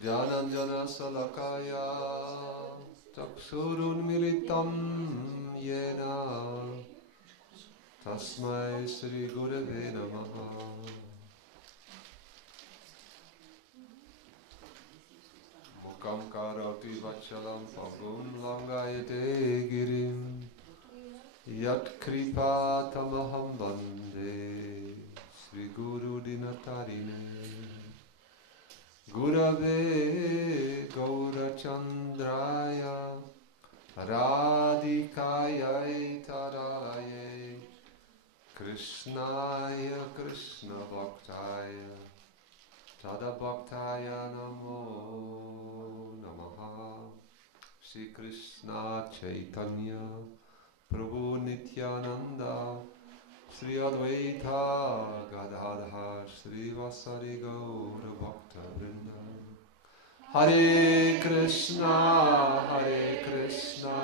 Jananjana Salakaya Chaksurun Militam Yena Tasmai Sri Gurave Namaha. Mukam Karati Vachalam Pagum Langayate Girim Yat Kripa Tamaham Bande Sri Guru Dinatarine Gurave Gaurachandraya Radhikaya Taraye Krishnaya Krishna Bhaktaya Tada Bhaktaya Namo Namaha. Shri Krishna Chaitanya Prabhu Nityananda Sri Advaita Gadadhar Sri Vasari Gaura Bhakta Vrinda. Hare Krishna Krishna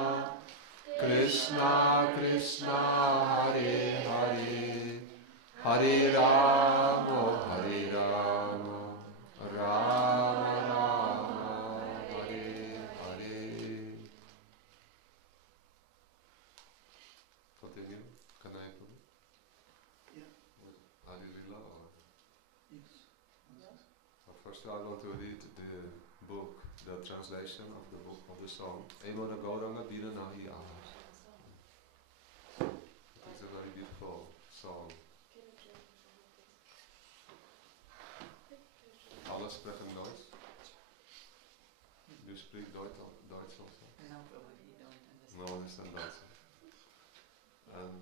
Krishna Hare Hare Hare Rama Rama Rama Hare Hare. Continue. Can I put it? Yeah. Adi Lila or? Yes. Well, first I want to read the book, the translation of the book of the song. Emo na Gauranga Bina Nahi Ahas. It's a very beautiful song. Alle spreken Deutsch. You speak Deutsch also? No, probably don't understand. No, understand Deutsch. And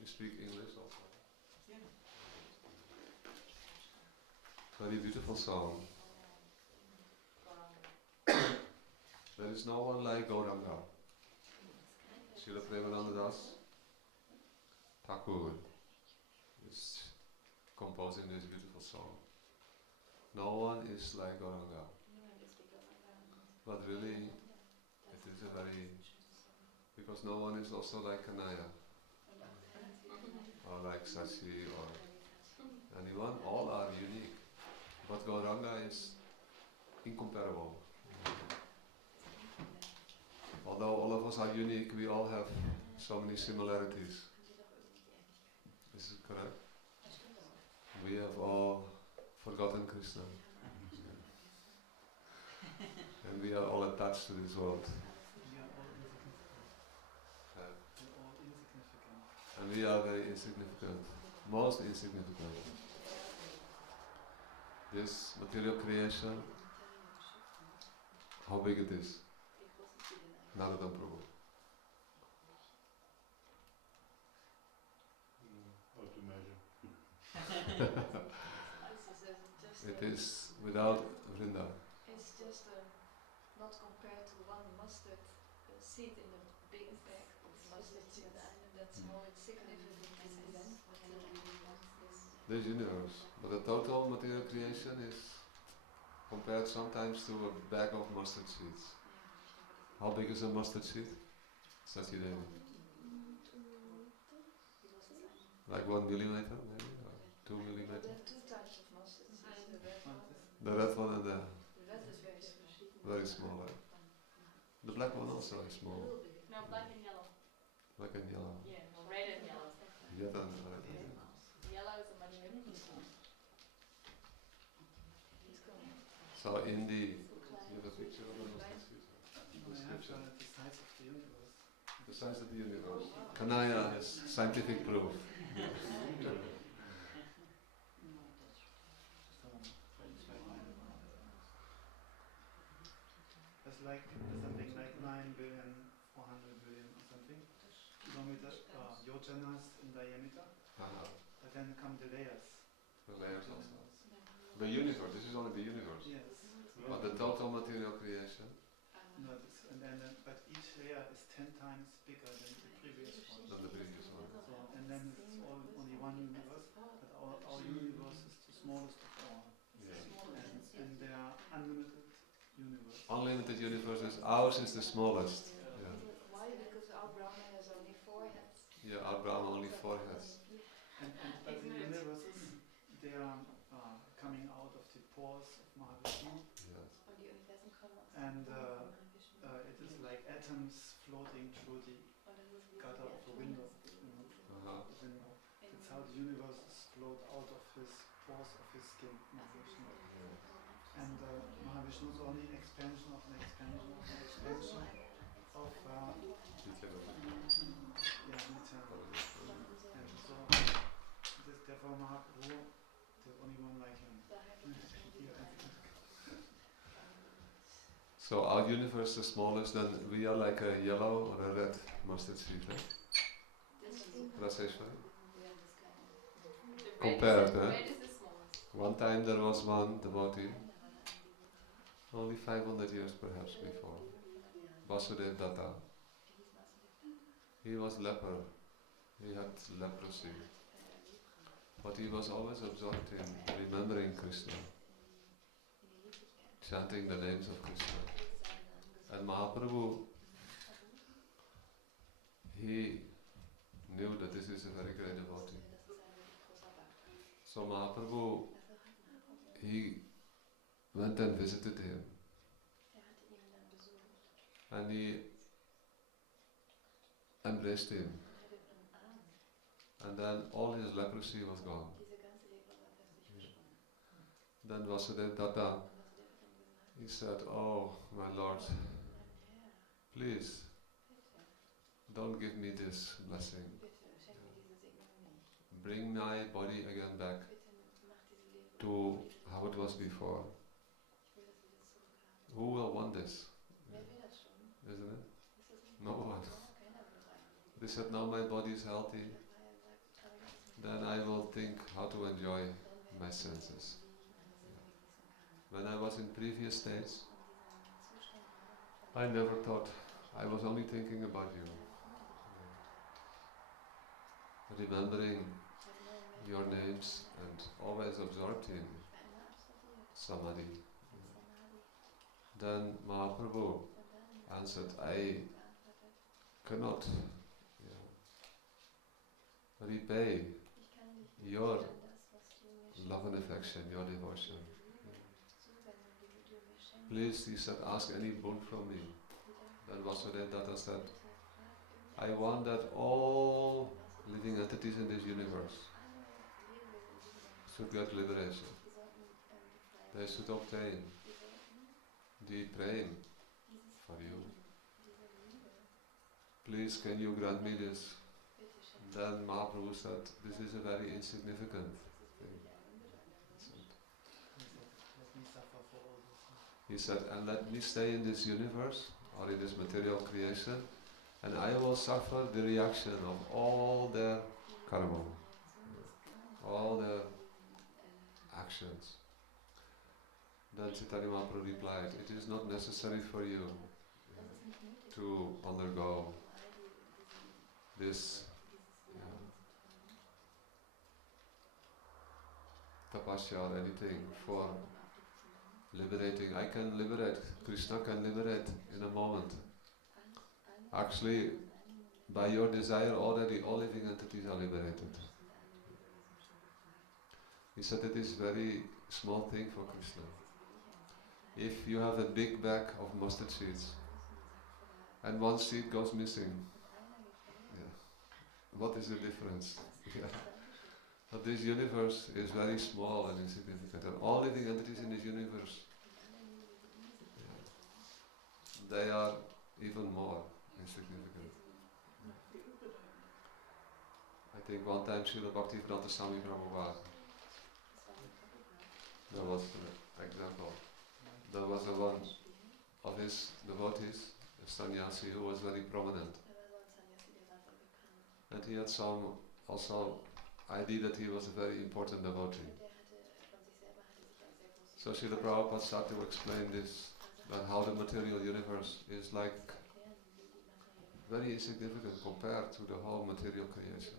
you speak English also? Yeah. Very beautiful song. There is no one like Gauranga. Srila Premananda Das Thakur is composing this beautiful song. No one is like Gauranga. But really, it is a very... Because no one is also like Kanaya. Or like Sasi or anyone. All are unique. But Gauranga is incomparable. Although all of us are unique, we all have so many similarities. Is it correct? We have all forgotten Krishna. And we are all attached to this world. We are all insignificant. We're all insignificant. And we are very insignificant. Most insignificant. This material creation, how big it is? Narada Prabhu. How to measure? It is without Vrinda. It's just not compared to one mustard seed in the big bag of mustard seed. That's how insignificant it is. This universe. But the total material creation is compared sometimes to a bag of mustard seeds. How big is a mustard seed? Satyadevi. Like 1 millimeter maybe? Or 2 millimeter? There are two types of mustard seeds. The red one and the red is very small. very small, right? The black one also is small. No, black and yellow. Black and yellow. Yeah, red and yellow. Yellow and red. Yellow is a much bigger one. So in the... You have a picture of the mustard seed? The size of the universe. The size of the universe. Kanaya has scientific proof. That's like something like 9,400,000,000,000 or something kilometers, yojanas in diameter. But then come the layers. The layers also. The universe, this is only the universe. Yes. But the total material creation? No, but each layer is 10 times bigger than the previous one. Than the previous one. So, and then it's only one universe, but our universe is the smallest of all. Yeah. And there are unlimited universes. Unlimited universes, ours is the smallest. Yeah. Why? Because our Brahma has only 4 heads. Yeah, our Brahma only 4 heads. But the universes, they are coming out of the pores of Mahavishnu. Yes. and it is like atoms floating through the gutter of a window, the window. That's how the universes float out of his pores of his skin, Mahavishnu. And Mahavishnu is only expansion of an expansion of an expansion of eternal. And so, therefore Mahaprabhu, there's only one like him. So our universe is smallest, then we are like a yellow or a red mustard seed, right? Raseshwari? Compared, one time there was one devotee, only 500 years perhaps before, Vasudev Datta. He was leper, he had leprosy, but he was always absorbed in remembering Krishna, chanting the names of Krishna. And Mahaprabhu, he knew that this is a very great devotee. So Mahaprabhu, he went and visited him. And he embraced him. And then all his leprosy was gone. Then Vasudev Datta, he said, "Oh, my Lord, please, don't give me this blessing. Bring my body again back to how it was before." Who will want this? Isn't it? No one. They said, now my body is healthy, then I will think how to enjoy my senses. When I was in previous states, I never thought, I was only thinking about you. Remembering your names and always absorbed in samadhi. Then Mahaprabhu answered, I cannot repay your love and affection, your devotion. Please, he said, ask any boon from me. Then Vasudeva Datta said, I want that all living entities in this universe should get liberation. They should obtain the praying for you. Please, can you grant me this? Then Mahaprabhu said, this is a very insignificant thing. He said, and let me stay in this universe, or in this material creation, and I will suffer the reaction of all their karma, all their actions. Then Chaitanya Mahaprabhu replied, it is not necessary for you to undergo this tapasya or anything for liberating. I can liberate, Krishna can liberate in a moment. Actually, by your desire already all living entities are liberated. He said it is very small thing for Krishna. If you have a big bag of mustard seeds and one seed goes missing, what is the difference? But this universe is very small and insignificant, and all living entities in this universe, they are even more insignificant. I think one time Srila Bhaktivedanta Swami Prabhupada, there was an example. There was one of his devotees, a sannyasi who was very prominent. And he had some also idea that he was a very important devotee. So Srila Prabhupada started to explain this, that how the material universe is like very insignificant compared to the whole material creation.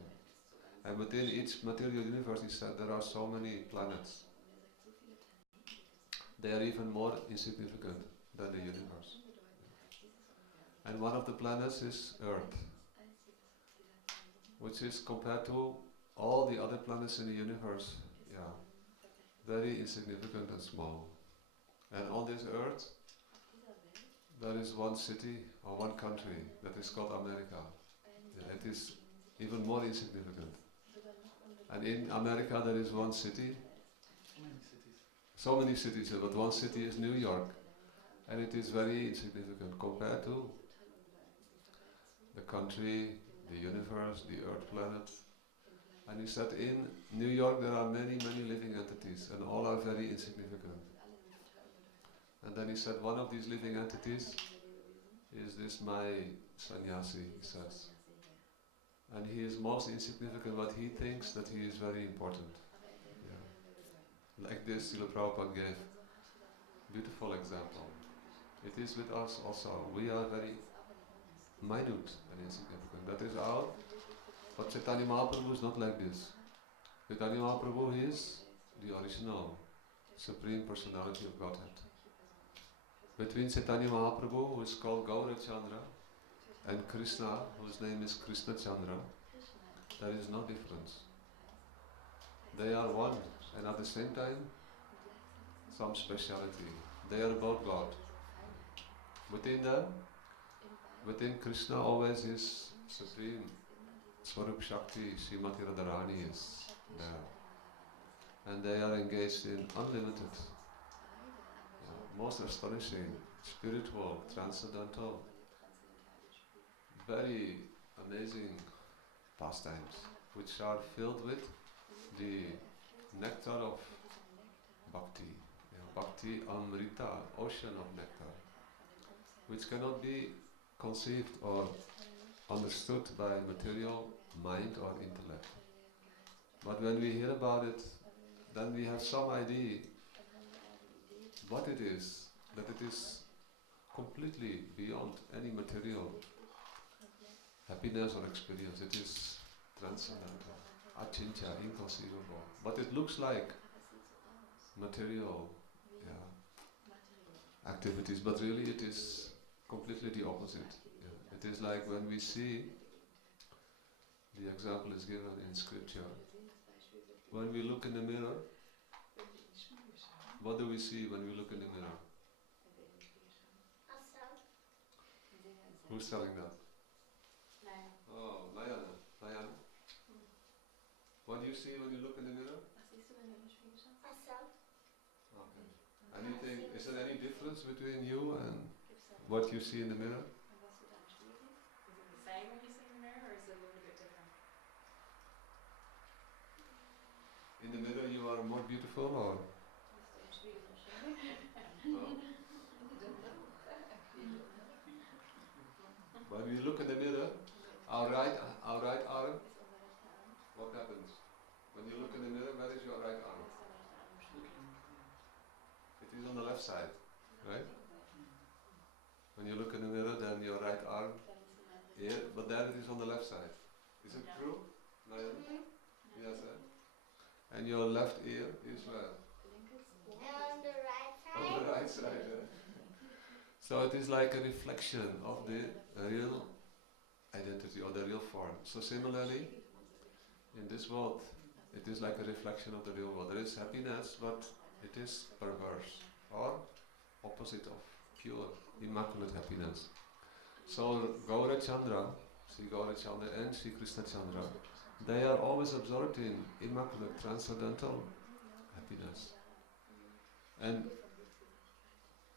And within each material universe, he said, there are so many planets. They are even more insignificant than the universe. And one of the planets is Earth, which is compared to all the other planets in the universe, very insignificant and small. And on this Earth, there is one city or one country that is called America. Yeah, it is even more insignificant. And in America there is one city, So many cities. so many cities, but one city is New York, and it is very insignificant compared to the country, the universe, the earth planet. And he said in New York there are many, many living entities, and all are very insignificant. And then he said one of these living entities is this my sannyasi, he says. And he is most insignificant, but he thinks that he is very important. Yeah. Like this, Srila Prabhupada gave beautiful example. It is with us also. We are very minute and insignificant. That is out. But Chaitanya Mahaprabhu is not like this. Chaitanya Mahaprabhu is the original Supreme Personality of Godhead. Between Chaitanya Mahaprabhu, who is called Gaurachandra, and Krishna, whose name is Krishna Chandra, there is no difference. They are one, and at the same time, some speciality. They are both God. Within them, within Krishna always is Supreme Swarup Shakti, Srimati Radharani is there. And they are engaged in unlimited, most astonishing, spiritual, transcendental, very amazing pastimes, which are filled with the nectar of bhakti. Bhakti Amrita, ocean of nectar, which cannot be conceived or understood by material mind or intellect. But when we hear about it, then we have some idea what it is, that it is completely beyond any material happiness or experience. It is transcendental, achintya, inconceivable. But it looks like material activities, but really it is completely the opposite. Yeah. It is like when we see, the example is given in scripture, when we look in the mirror, what do we see when we look in the mirror? Who's telling that? Oh, Layana. Layana. What do you see when you look in the mirror? Okay. Anything? Is there any difference between you and what you see in the mirror? Is it the same when you see in the mirror, or is it a little bit different? In the mirror you are more beautiful, or? No? When we look in the mirror, our right arm, what happens? When you look in the mirror, where is your right arm? It is on the left side, right? When you look in the mirror, then your right arm, here, but then it is on the left side. Is it true? No. Yes, eh? And your left ear is where? On the right side. On the right side, eh? So it is like a reflection of the real identity or the real form. So similarly, in this world, it is like a reflection of the real world. There is happiness, but it is perverse or opposite of pure, immaculate happiness. So Gaurachandra, Sri Gaurachandra and Sri Krishna Chandra, they are always absorbed in immaculate, transcendental happiness. And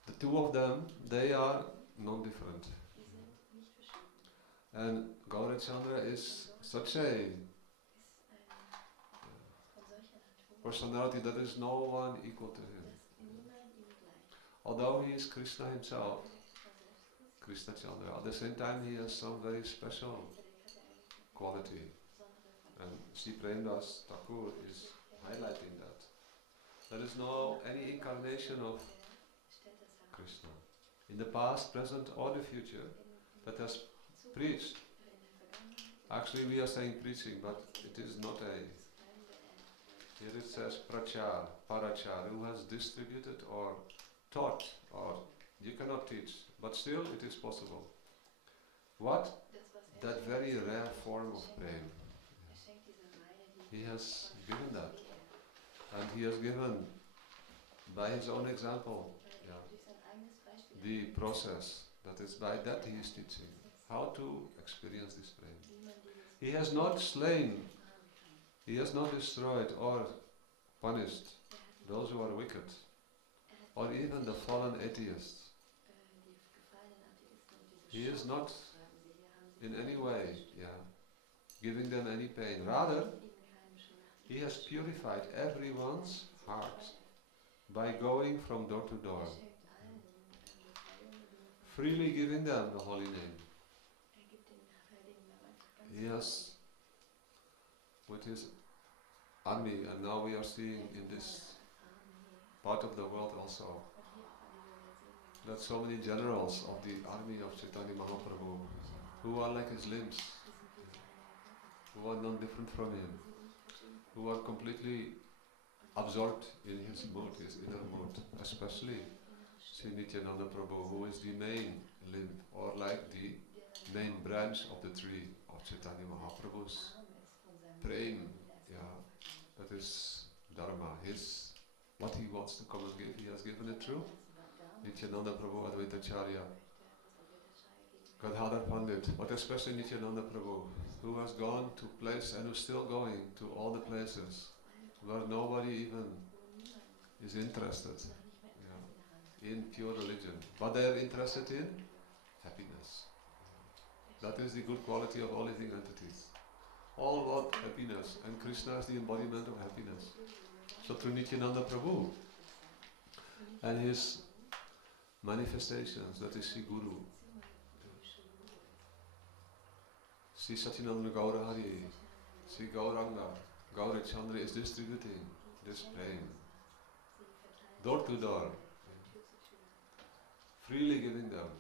the two of them, they are non-different. And Gaurachandra is such a personality that there is no one equal to him. Although he is Krishna himself, Krishna Chandra, at the same time he has some very special quality. And Sri Premdas Thakur is highlighting that. There is no any incarnation of Krishna in the past, present or the future that has preached. Actually we are saying preaching, but it is not a, here it says prachar, parachar, who has distributed or taught, or you cannot teach, but still it is possible. What? That very rare form of prema. He has given that. And he has given, by his own example, the process That is by that he is teaching how to experience this prema. He has not slain, he has not destroyed or punished those who are wicked, or even the fallen atheists. He is not in any way, giving them any pain. Rather, he has purified everyone's heart by going from door to door, freely giving them the holy name. He has, with his army, and now we are seeing in this part of the world also, that so many generals of the army of Chaitanya Mahaprabhu, who are like his limbs, who are not different from him, who are completely absorbed in his mood, his inner mood, especially Sri Nityananda Prabhu, who is the main limb, or like the main branch of the tree of Chaitanya Mahaprabhu's praying, that is Dharma, what he wants to come and give, he has given it through Nityananda Prabhu, Advaitacharya, Gadadhar Pandit, but especially Nityananda Prabhu, who has gone to place and who is still going to all the places where nobody even is interested in pure religion, but they are interested in happiness. That is the good quality of all living entities. All want happiness, and Krishna is the embodiment of happiness. So through Nityananda Prabhu and his manifestations, that is Sri Guru, Sri Satyananda Gaurahari, Sri Gauranga, Gaura Chandra is distributing this prema, door to door, freely giving them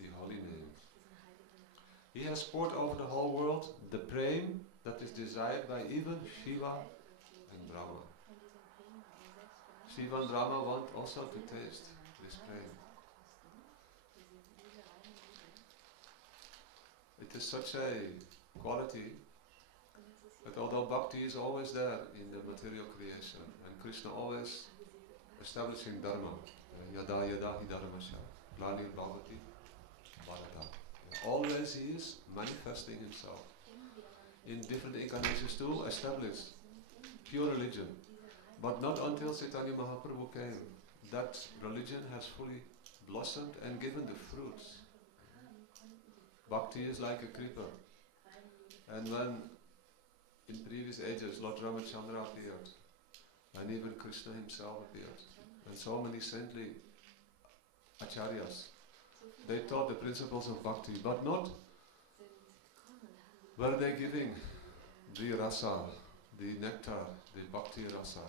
the holy name. He has poured over the whole world the prema that is desired by even Shiva and Brahma. Shiva and Brahma want also to taste this prema. It is such a quality that although bhakti is always there in the material creation, and Krishna always establishing dharma, yada yada hi dharmasya, glanir bhavati bharata. Always he is manifesting himself in different incarnations to establish pure religion. But not until Chaitanya Mahaprabhu came, that religion has fully blossomed and given the fruits. Bhakti is like a creeper. And when in previous ages Lord Ramachandra appeared, and even Krishna himself appeared, and so many saintly acharyas, they taught the principles of bhakti, but not were they giving the rasa, the nectar, the bhakti rasa,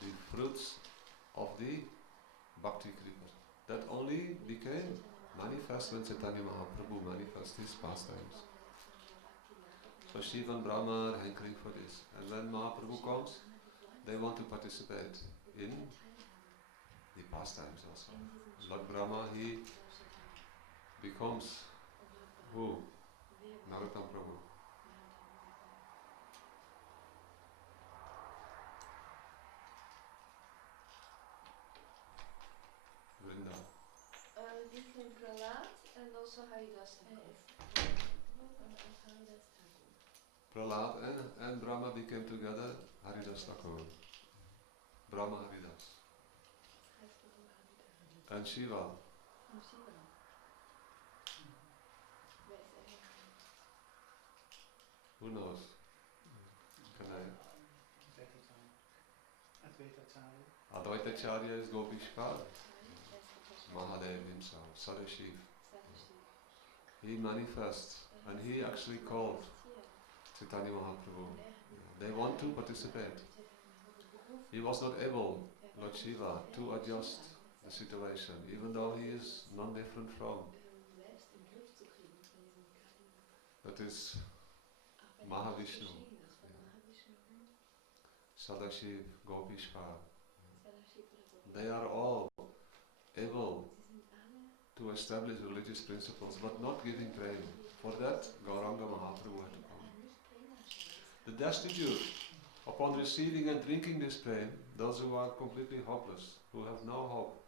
the fruits of the bhakti creeper. That only became manifest when Chaitanya Mahaprabhu manifest his pastimes. So Shiva and Brahma are hankering for this. And when Mahaprabhu comes, they want to participate in the pastimes also. Lord Brahma, he becomes who? Narottam Prabhu. Vrinda. Different Prahlad and also Haridas Thakur. Prahlad and Brahma became together Haridas Thakur. Brahma Haridas. And Shiva. Who knows? Can I? Advaitacharya is Gopishpad. Mahadev himself, Sadashiv. He manifests, and he actually called Chaitanya Mahaprabhu. They want to participate. He was not able, Lord Shiva, to adjust the situation, even though he is non-different from. That is Mahavishnu. Sadashiv, Gopishpad. They are all able to establish religious principles, but not giving prema. For that, Gauranga Mahaprabhu had to come. The destitute, upon receiving and drinking this prema, those who are completely hopeless, who have no hope,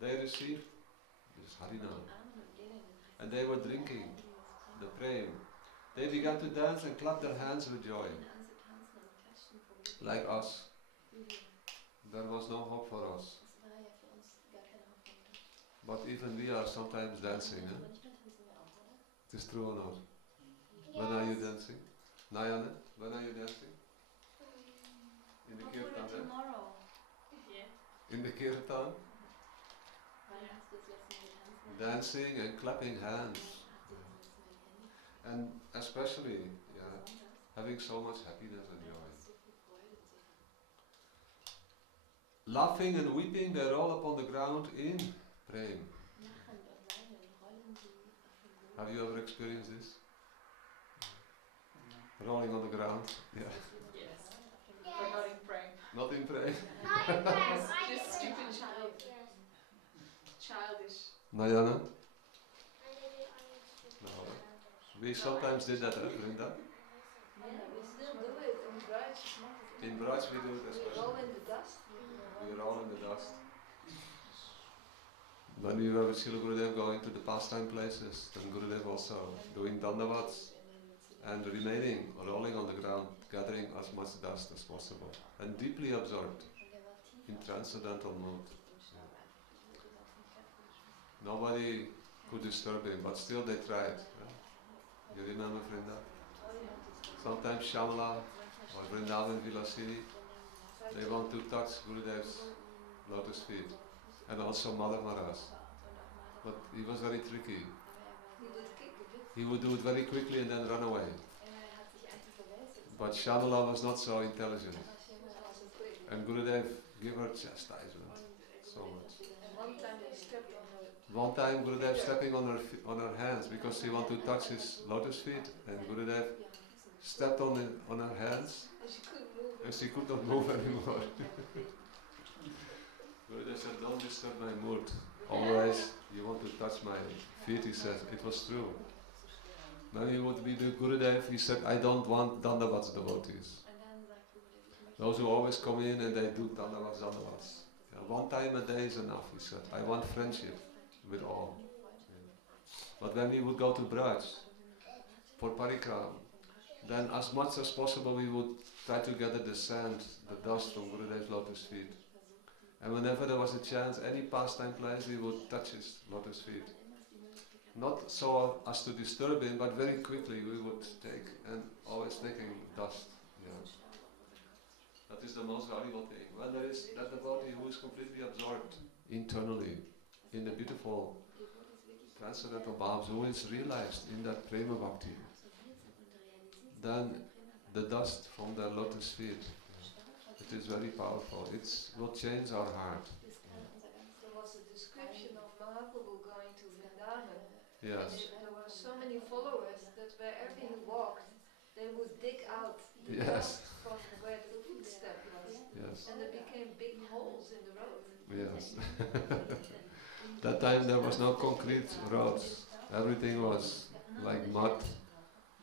they receive this Harinam. And they were drinking the prem. They began to dance and clap their hands with joy. Like us. There was no hope for us. But even we are sometimes dancing. It is true or not? When are you dancing? Nayana, when are you dancing? In the kirtan, tomorrow. Yeah. In the kirtan? Yeah. Dancing and clapping hands. And especially, having so much happiness and joy. Laughing and weeping, they roll upon the ground in prem. Have you ever experienced this? Rolling on the ground? Yeah. Yes. But not in prem. Not in prem. Not in press. I Just did stupid it. child. Yes. Childish. Nayana? I did it on the stupid No. childish. We sometimes did that, Vrinda? Yeah, we still do it in Braj. In Braj we do it We especially. roll in the dust. We roll in the dust. When we were with Srila Gurudev going to the pastime places, then Gurudev also doing dandavats and remaining, rolling on the ground, gathering as much dust as possible, and deeply absorbed in transcendental mood. Nobody could disturb him, but still they tried. You remember Vrinda? Sometimes Shamala or Vrindavan Vilasini, they want to touch Gurudev's lotus feet, and also Madhav Maharaj. But he was very tricky. He would do it very quickly and then run away. But Shamala was not so intelligent. And Gurudev gave her chastisement so much. One time Gurudev stepping on her hands because she wanted to touch his lotus feet, and Gurudev stepped on her hands and she could not move anymore. Gurudev said, don't disturb my mood. Always you want to touch my feet, he said. It was true. When he would be the Gurudev, he said, I don't want Dandavats devotees. Those who always come in and they do Dandavats. Yeah, one time a day is enough, he said. I want friendship with all. Yeah. But when we would go to Braj for parikram, then as much as possible we would try to gather the sand, the dust from Gurudev's lotus feet. And whenever there was a chance, any pastime place, we would touch his lotus feet. Not so as to disturb him, but very quickly we would take, and always taking dust. Yeah. That is the most valuable thing. When there is that devotee who is completely absorbed internally in the beautiful transcendental bhavs, who is realized in that prema bhakti, then the dust from their lotus feet, it is very powerful. It will change our heart. There was a description of Mahaprabhu going to Vrindavan. Yes. There were so many followers that wherever he walked, they would dig out the Yes. dust from where the footstep was. Yes. And there became big holes in the road. Yes. That time there was no concrete roads. Everything was like mud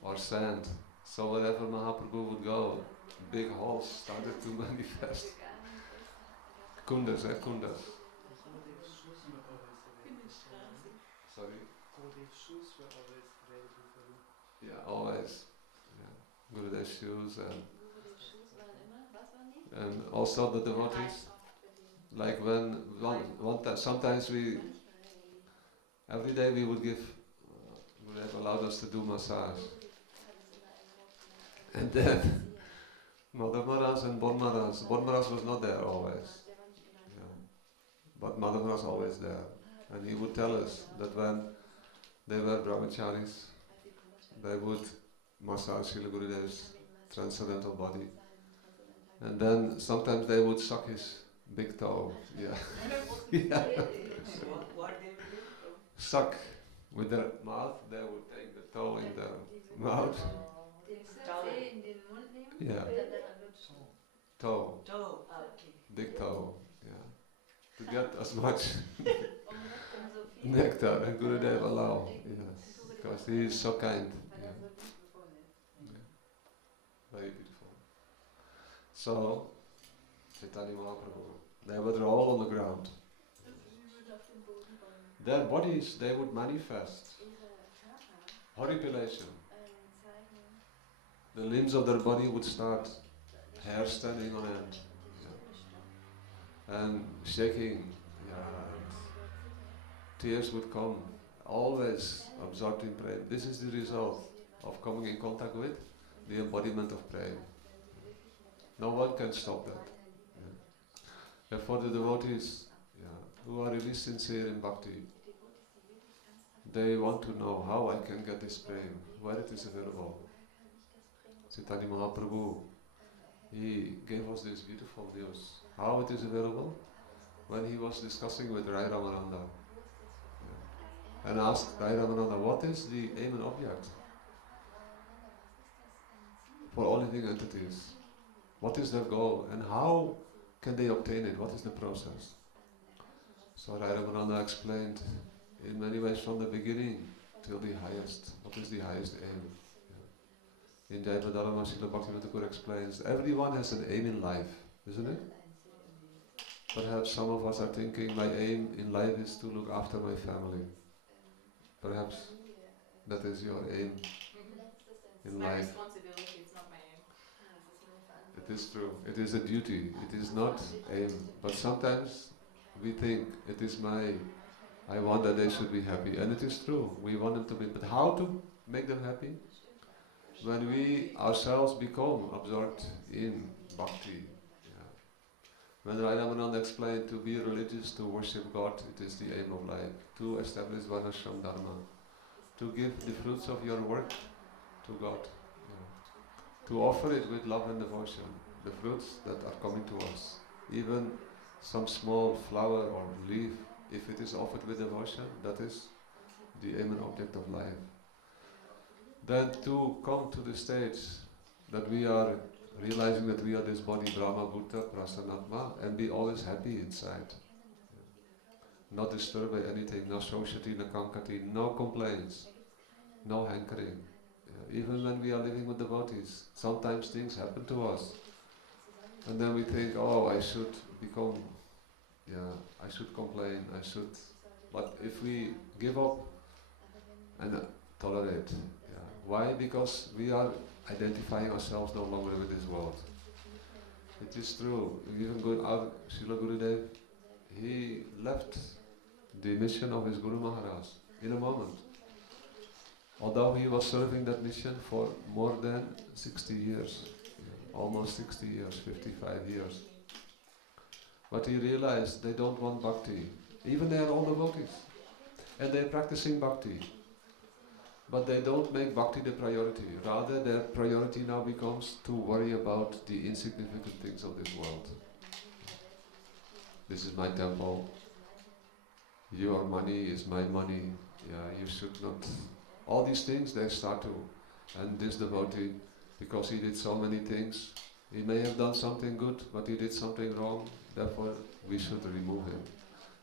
or sand. So wherever Mahaprabhu would go, big holes started to manifest. Kundas, kundas. Gurudev's shoes were always available for you. Sorry? Gurudev's shoes were always available for you. Yeah, always. Yeah. Gurudev's shoes and also the devotees. Like when one time, sometimes every day we would give, Gurudev allowed us to do massage. And then Madhav Maharaj and Bon Maharaj was not there always. Yeah. But Madhav Maharaj always there. And he would tell us that when they were brahmacharis, they would massage Srila Gurudev's transcendental body. And then sometimes they would suck his big toe. Yeah. Yeah. What they will do? Suck with their mouth, they would take the toe in their mouth. Yeah. Toe. Toe. Okay. Big toe. Yeah. To get as much nectar and Gurudev allow. Yes. Because he is so kind. Yeah. Yeah. Very beautiful. So, Chaitanya Mahaprabhu, they were all on the ground. their bodies, they would manifest horripilation. The limbs of their body would start hair standing on end, and shaking, and tears would come, always absorbed in prema. This is the result of coming in contact with the embodiment of prema. No one can stop that. Therefore the devotees who are really sincere in bhakti, they want to know how I can get this prema, where it is available. Chaitanya Mahaprabhu, he gave us this beautiful news. How it is available? When he was discussing with Rai Ramananda, and asked Rai Ramananda, what is the aim and object for all living entities? What is their goal and how can they obtain it? What is the process? So Rai Ramananda explained in many ways from the beginning till the highest. What is the highest aim? In Jayapradharma, Srila Bhaktivinoda Thakur explains, everyone has an aim in life, isn't it? Perhaps some of us are thinking, my aim in life is to look after my family. Perhaps that is your aim in It's my life. responsibility, it's not my aim. It is true. It is a duty. It is not aim. But sometimes we think it is I want that they should be happy. And it is true. We want them to be. But how to make them happy? When we ourselves become absorbed in bhakti. When Rai Ramananda explained to be religious, to worship God, it is the aim of life. To establish Varnashram Dharma. To give the fruits of your work to God. To offer it with love and devotion. The fruits that are coming to us. Even some small flower or leaf, if it is offered with devotion, that is the aim and object of life. Then to come to the stage that we are realizing that we are this body, Brahma, Bhuta, Prasanatma, and be always happy inside. Not disturbed by anything, no society, no kankati, no complaints, no hankering. Even when we are living with devotees, sometimes things happen to us. And then we think, oh, I should become, I should complain, I should. But if we give up and tolerate. Why? Because we are identifying ourselves no longer with this world. It is true. Even going out, Srila Gurudev, he left the mission of his Guru Maharaj in a moment. Although he was serving that mission for more than 60 years, almost 60 years, 55 years. But he realized they don't want bhakti. Even they are all devotees. And they are practicing bhakti. But they don't make bhakti the priority. Rather, their priority now becomes to worry about the insignificant things of this world. This is my temple. Your money is my money. You should not. All these things, they start to. And this devotee, because he did so many things, he may have done something good, but he did something wrong. Therefore, we should remove him.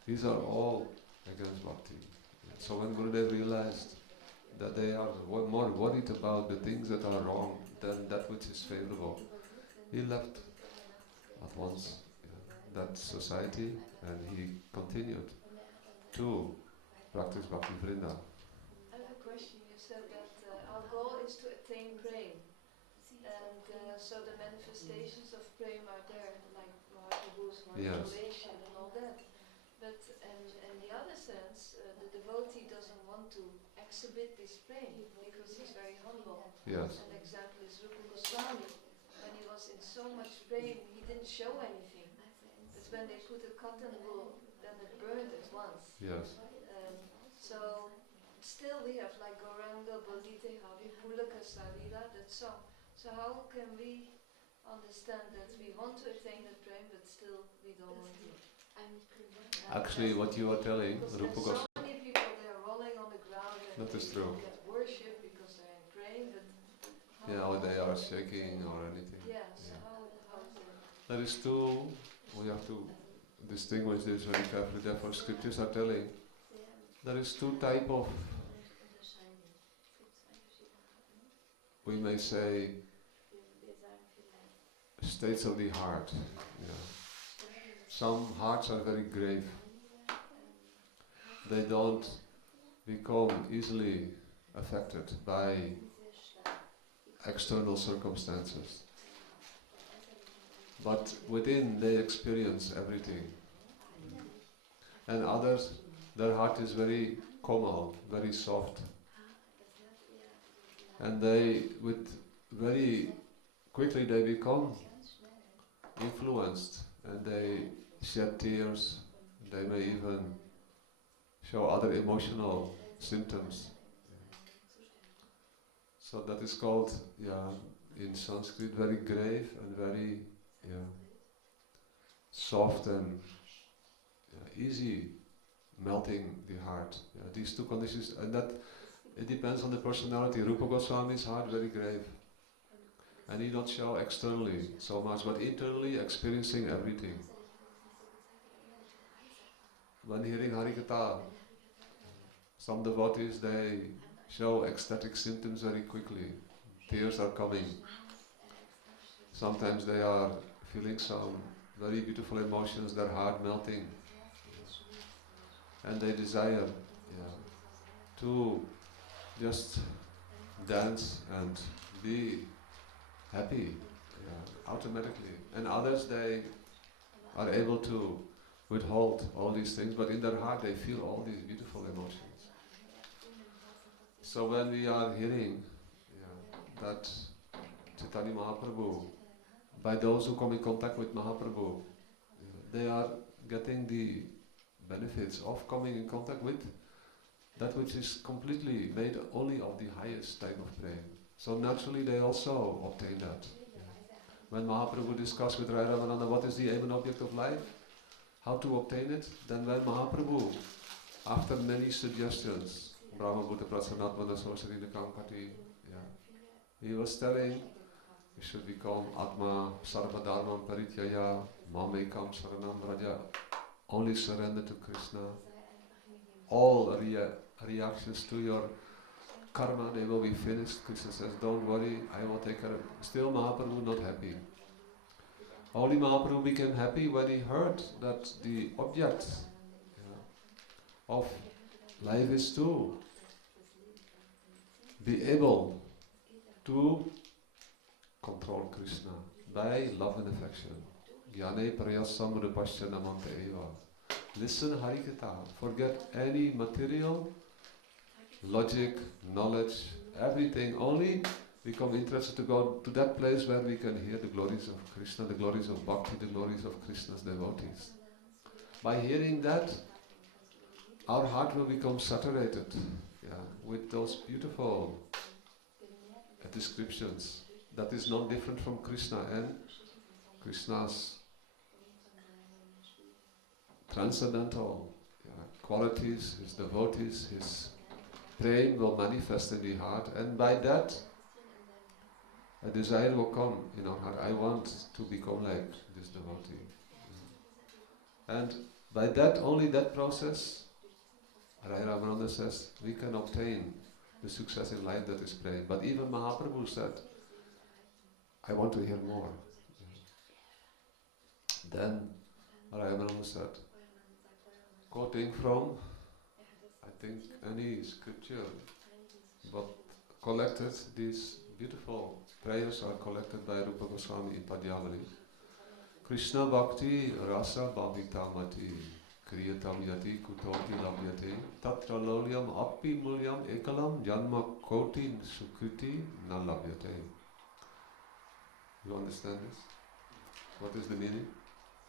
These are all against bhakti. So when Gurudev realized that they are more worried about the things that are wrong than that which is favorable, he left at once that society and he continued to practice Bhakti Vrinda. I have a question. You said that our goal is to attain prema. And so the manifestations of prema are there, like Mahaprabhu's manipulation and all that. But in the other sense, the devotee doesn't want to exhibit this prema because he's very humble. Yes. An example is Rupa Goswami. When he was in so much prema, he didn't show anything. But when they put a cotton wool, then it burned at once. Yes. So still we have like Gauranga, Bodhite, Havi, Pulaka, Salila, that song. So how can we understand that we want to attain that prema, but still we don't want to? Actually, what you are telling, Rupa so Goswami. many people, they are rolling on the ground and That is they true. get worship because they're in prema, but Or they are shaking or anything. yes, how is it? There is two, we have to distinguish this very carefully. Therefore, scriptures are telling there is two type of, we may say, states of the heart. Some hearts are very grave. they don't become easily affected by external circumstances. But within they experience everything. And others, their heart is very komal, very soft. And they, with very quickly they become influenced and they shed tears. They may even show other emotional symptoms. So that is called, in Sanskrit, very grave and very soft and easy melting the heart. These two conditions, and that it depends on the personality. Rupa Goswami's heart very grave, and he not show externally so much, but internally experiencing everything. When hearing Harikatha, some devotees they show ecstatic symptoms very quickly. Tears are coming. Sometimes they are feeling some very beautiful emotions, their heart melting, and they desire to just dance and be happy automatically. And others, they are able to withhold all these things, but in their heart they feel all these beautiful emotions. So when we are hearing that Chaitanya Mahaprabhu, by those who come in contact with Mahaprabhu, they are getting the benefits of coming in contact with that which is completely made only of the highest type of prema. So naturally they also obtain that. When Mahaprabhu discussed with Rai Ramananda what is the aim and object of life, how to obtain it, then when Mahaprabhu, after many suggestions, Brahma Bhuta Prasanatmana Sosari Kankati, he was telling we should become Atma Sarva Dharmam Parityaya Mamekam Saranam Vraja, only surrender to Krishna. All reactions to your karma, they will be finished. Krishna says, don't worry, I will take care of it. Still Mahaprabhu not happy. Only Mahaprabhu became happy when he heard that the object of life is to be able to control Krishna by love and affection. Jnane prayasam rupasya namante eva. Listen Harikatha, forget any material, logic, knowledge, everything. Only become interested to go to that place where we can hear the glories of Krishna, the glories of Bhakti, the glories of Krishna's devotees. By hearing that, our heart will become saturated with those beautiful descriptions. That is not different from Krishna and Krishna's transcendental qualities, his devotees, his praying will manifest in the heart, and by that a desire will come in our heart. I want to become like this devotee. And by that, only that process, Rai Ramananda says, we can obtain the success in life that is praying. But even Mahaprabhu said, I want to hear more. Then Rai Ramananda said, quoting from, I think, any scripture, but collected, these beautiful prayers are collected by Rupa Goswami in Padyavali. Krishna Bhakti Rasa Bhavitamati Kriyatam Yati Kutoti Labhyate Tatra Lolyam Appi Mulyam Ekalam Janma Koti Sukriti Na Labhyate. You understand this? What is the meaning?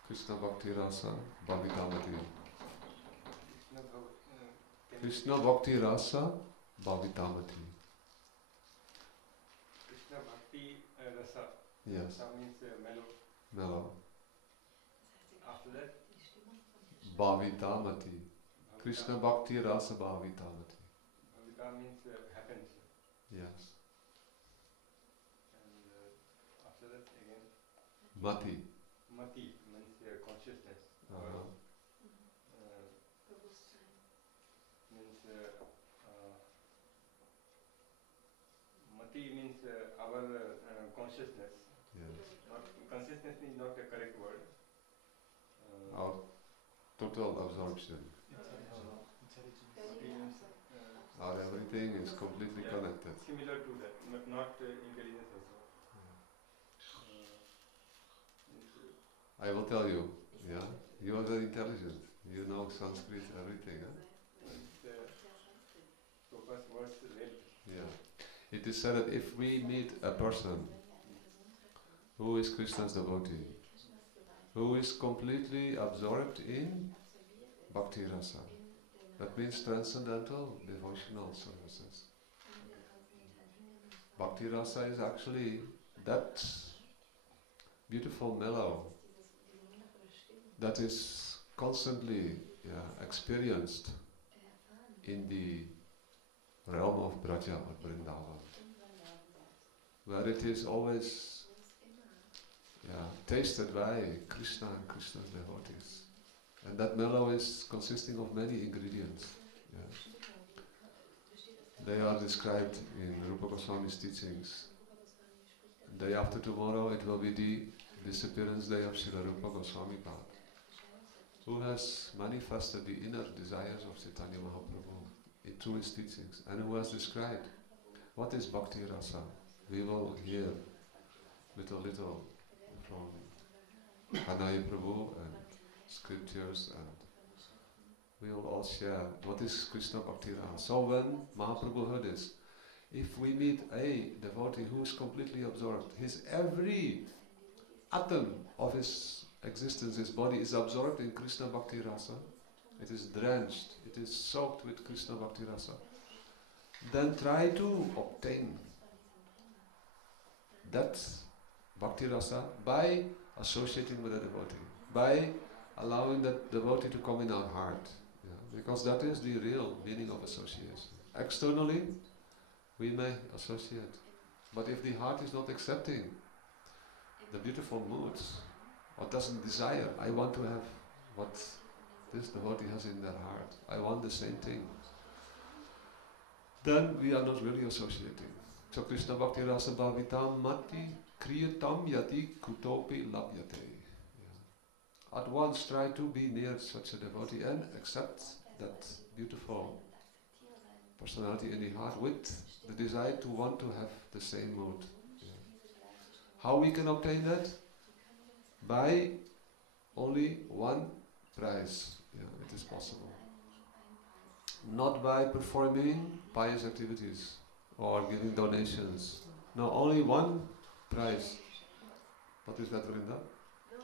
Krishna Bhakti Rasa Bhavitamati. Krishna Bhakti Rasa Bhavitamati. Krishna Bhakti Rasa. Yes. Rasa means mellow. Mellow. After that? Bhavitamati. Krishna Bhakti Rasa Bhavitamati. Bhavita means happens. Yes. And after that again? Mati. Mati means consciousness. Means Mati means our consciousness. Yes. Not consciousness is not a correct word. Our total absorption. mati means Or everything is completely yeah, connected. similar to that, but not intelligence also. Means, I will tell you, yeah, you are very intelligent. You know Sanskrit, everything, huh? it's, so first words relate. Yeah. It is said that if we meet a person who is Krishna's devotee, who is completely absorbed in bhakti rasa, that means transcendental devotional services. Bhakti rasa is actually that beautiful mellow that is constantly experienced in the realm of Braja or Vrindavan, where it is always tasted by Krishna and Krishna's devotees. And that mellow is consisting of many ingredients. Yeah. They are described in Rupa Goswami's teachings. Day after tomorrow it will be the disappearance day of Srila Rupa Goswami Pad, who has manifested the inner desires of Chaitanya Mahaprabhu through his teachings, and who has described what is Bhakti Rasa. We will hear little from Hanaya Prabhu and scriptures, and we will all share what is Krishna Bhakti Rasa. So when Mahaprabhu heard this, if we meet a devotee who is completely absorbed, his every atom of his existence, his body is absorbed in Krishna Bhakti Rasa, it is drenched, it is soaked with Krishna Bhakti Rasa, then try to obtain that Bhakti Rasa by associating with a devotee, by allowing that devotee to come in our heart, because that is the real meaning of association. Externally, we may associate, but if the heart is not accepting the beautiful moods, or doesn't desire, I want to have what this devotee has in their heart, I want the same thing, then we are not really associating. So Krishna Bhakti Rasa Bhavitam Mati Kriyatam Yati Kutopi Labhyate. At once try to be near such a devotee and accept that beautiful personality in the heart with the desire to want to have the same mood. How we can obtain that? By only one prize. It is possible. Not by performing pious activities or giving donations. No, only one prize. What is that, Vrinda? No,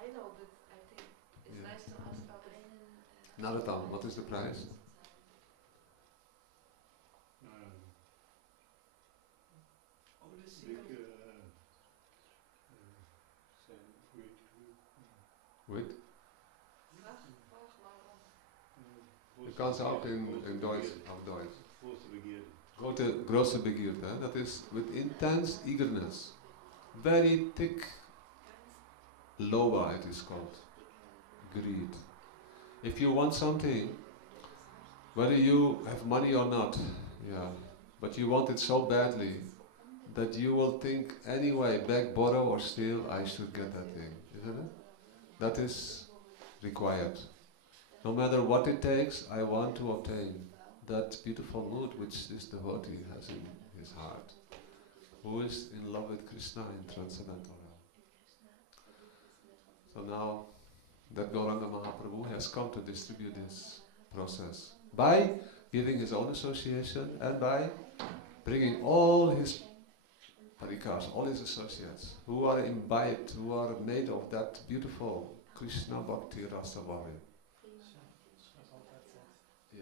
I know, but I think it's nice to ask others. Narottam, what is the prize? Big, Wait. Je kan ze ook in Duits, auf Duits. Große Begierde, that is with intense eagerness. Very thick loba, it is called. Greed. If you want something, whether you have money or not, but you want it so badly that you will think anyway, beg, borrow or steal, I should get that thing, isn't it? That is required. No matter what it takes, I want to obtain that beautiful mood which this devotee has in his heart, who is in love with Krishna in transcendental realm. So now that Gauranga Mahaprabhu has come to distribute this process by giving his own association and by bringing all his parikars, all his associates, who are imbibed, who are made of that beautiful Krishna Bhakti Rasa Bhave. He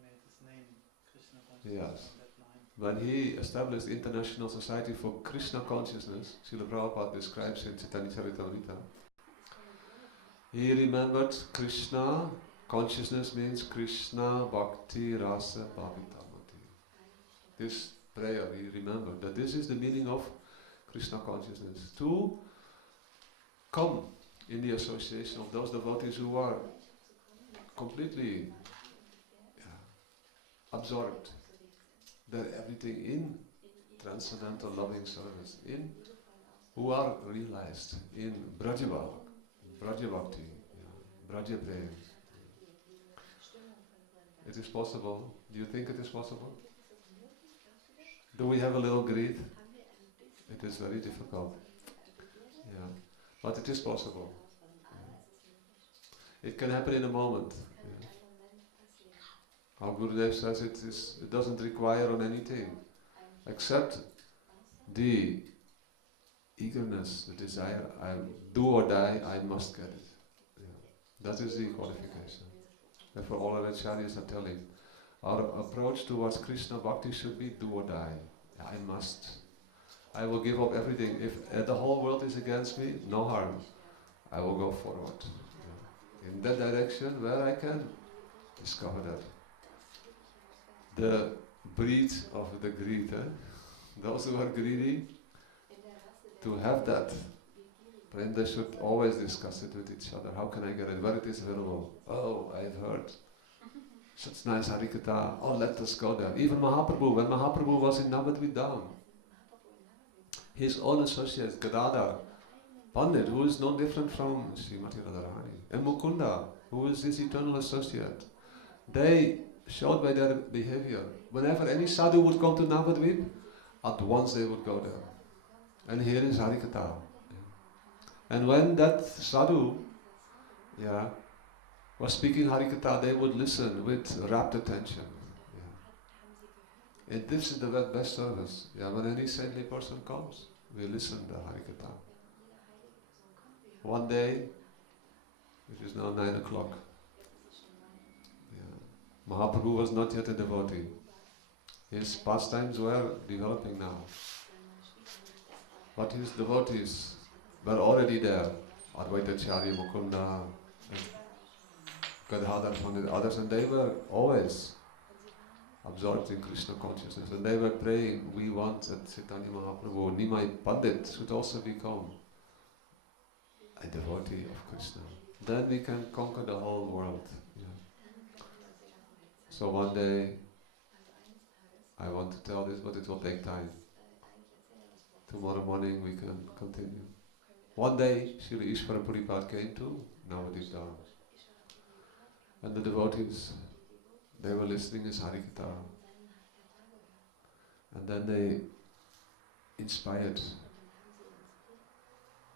made his name Krishna Yes. consciousness on that line. When he established the International Society for Krishna Consciousness, Srila Prabhupada describes in Chaitanya Charitamrita, he remembered Krishna consciousness means Krishna Bhakti Rasa Bhavitamati. This prayer he remembered that this is the meaning of Krishna consciousness, to come in the association of those devotees who are completely absorbed, their everything in transcendental loving service, in who are realized in Brajabhakti, Braja Prem. It is possible. Do you think it is possible? Do we have a little greed? It is very difficult. Yeah. But it is possible. It can happen in a moment. Yeah. Our Gurudev says it doesn't require on anything except the eagerness, the desire. I do or die, I must get it. Yeah. That is the qualification. Therefore all our acharyas are telling, our approach towards Krishna Bhakti should be do or die. I must. I will give up everything. If the whole world is against me, no harm. I will go forward. Yeah. In that direction where I can discover that. The breed of the greed, those who are greedy, to have that, then they should always discuss it with each other. How can I get it? Where it is available? Oh, I've heard. Such nice Harikatha. Oh, let us go there. Even Mahaprabhu, when Mahaprabhu was in Navadvip, his own associate, Gadadhar, Pandit, who is no different from Srimati Radharani, and Mukunda, who is his eternal associate, they showed by their behavior, whenever any sadhu would come to Navadvip, at once they would go there. And here is Harikatha. And when that sadhu was speaking Harikatha, they would listen with rapt attention. And this is the best service. When any saintly person comes, we listen to Harikatha. One day, it is now 9 o'clock. Mahaprabhu was not yet a devotee. His pastimes were developing now. But his devotees were already there. Advaita Acharya, Mukunda, Gadadhar, and others, and they were always absorbed in Krishna consciousness. And they were praying, we want that Chaitanya Mahaprabhu, Nimai Pandit, should also become a devotee of Krishna. Then we can conquer the whole world. So one day, I want to tell this, but it will take time. Tomorrow morning we can continue. One day, Srila Ishvara Puripad came to Navadvip Dham. And the devotees, they were listening as Harikatha. And then they inspired.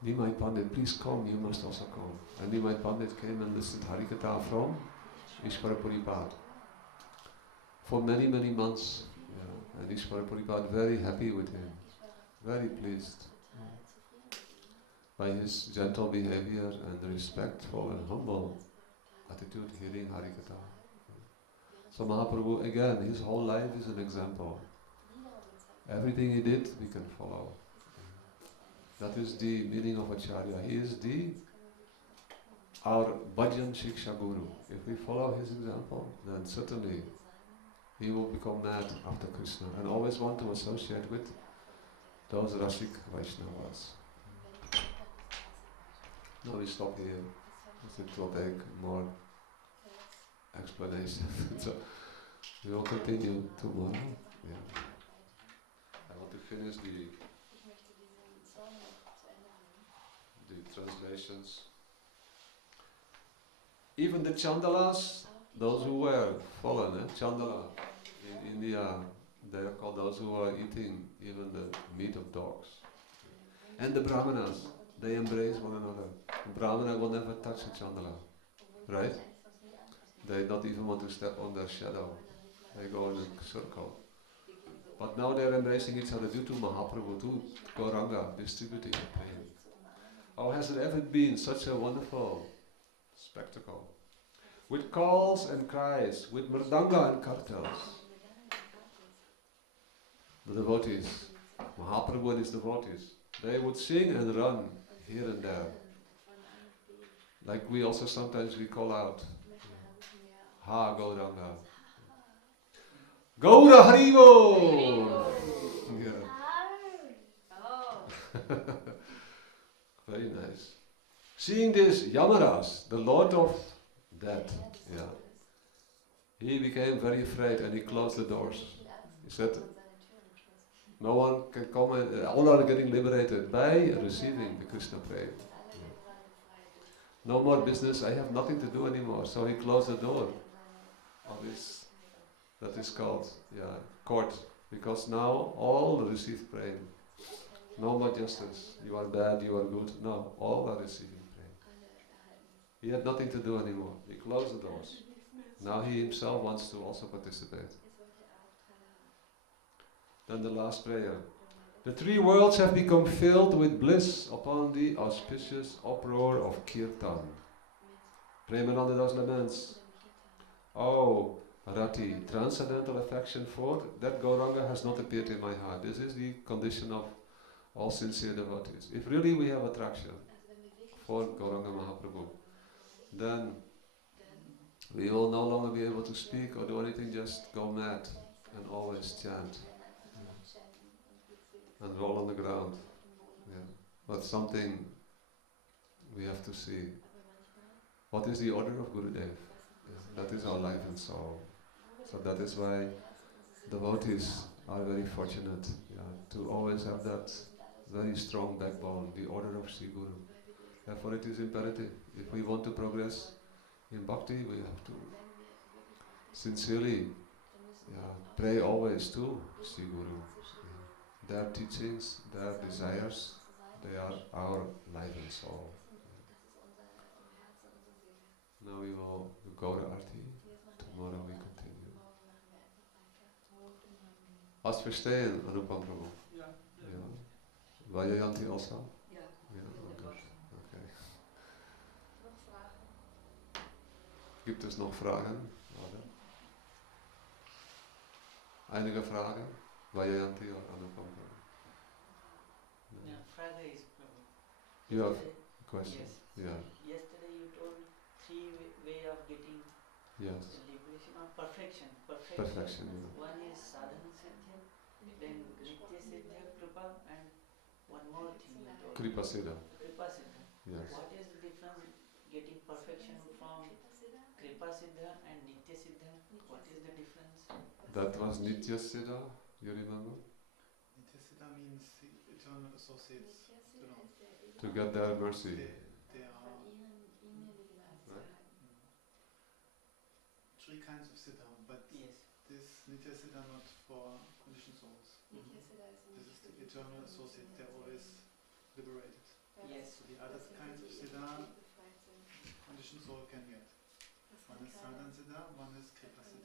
Nimai Pandit, please come, you must also come. And Nimai Pandit came and listened to Harikatha from Ishvara Puripad. For many, many months. And Ishvara Puripad very happy with him. Very pleased by his gentle behavior and respectful and humble attitude hearing Harikatha. So Mahaprabhu, again, his whole life is an example. Everything he did, we can follow. That is the meaning of Acharya. He is our Bhajan Shiksha Guru. If we follow his example, then certainly he will become mad after Krishna and always want to associate with those Rasik Vaishnavas. Now we stop here, because it will take more explanation. So we will continue tomorrow. I want to finish the translations. Even the Chandalas, those who were fallen, Chandala, in India, they are called those who are eating even the meat of dogs. And the Brahmanas, they embrace one another. The Brahmana will never touch a Chandala, right? They don't even want to step on their shadow. They go in a circle. But now they are embracing each other due to Mahaprabhu, to Gauranga, distributing the pain. Oh, has it ever been such a wonderful spectacle? With calls and cries, with mridanga and kartals. The devotees, Mahaprabhu and his devotees, they would sing and run here and there. Like we also sometimes we call out, Ha Gauranga. Gaura Haribo! Very nice. Seeing this, Yamaras, the Lord of Death, he became very afraid and he closed the doors. He said, no one can come and all are getting liberated by receiving the Krishna Prem. No more business, I have nothing to do anymore. So he closed the door of his That is called, court. Because now all receive praying. No more justice. You are bad, you are good. No, all are receiving praying. He had nothing to do anymore. He closed the doors. Now he himself wants to also participate. Then the last prayer. The three worlds have become filled with bliss upon the auspicious uproar of Kirtan. Premananda Das laments. Oh, Rati, transcendental affection for that Gauranga has not appeared in my heart. This is the condition of all sincere devotees. If really we have attraction for Gauranga Mahaprabhu, then we will no longer be able to speak or do anything, just go mad and always chant and roll on the ground. Yeah. But something we have to see. What is the order of Gurudev? Yeah. That is our life and soul. So that is why devotees are very fortunate to always have that very strong backbone, the order of Sri Guru. Therefore it is imperative, if we want to progress in bhakti, we have to sincerely pray always to Sri Guru. Their teachings, their desires, they are our life and soul. Now we will go to Arti. Tomorrow we continue. Hast verstehen, Anupam Prabhu? Ja. Vajayanti also? Ja. Okay. Gibt es noch Fragen? Oder? Einige Fragen? Vajayanti or Anupam Prabhu? Yeah, Frage is Prabhu. You have Yesterday- a question? Yes. Yeah. Yesterday you told three way of getting Yes. the liberation or perfection. Perfection, yeah. One is sadhana siddha, then nitya siddha, kripa, and one more thing you told. Kripa Siddha. Kripa siddha. Yes. What is the difference getting perfection from kripa siddha and nitya siddha? What is the difference? That was Nitya Siddha, you remember? Nityasiddha means the eternal associates. You know, To get their mercy. they are three kinds of siddha, but Yes. this Nityasiddha not for conditioned souls. This is the eternal associate, they're always liberated. Yes. So the other kinds of siddha, conditioned soul can get. One is sadhana siddha, one is kripa siddha.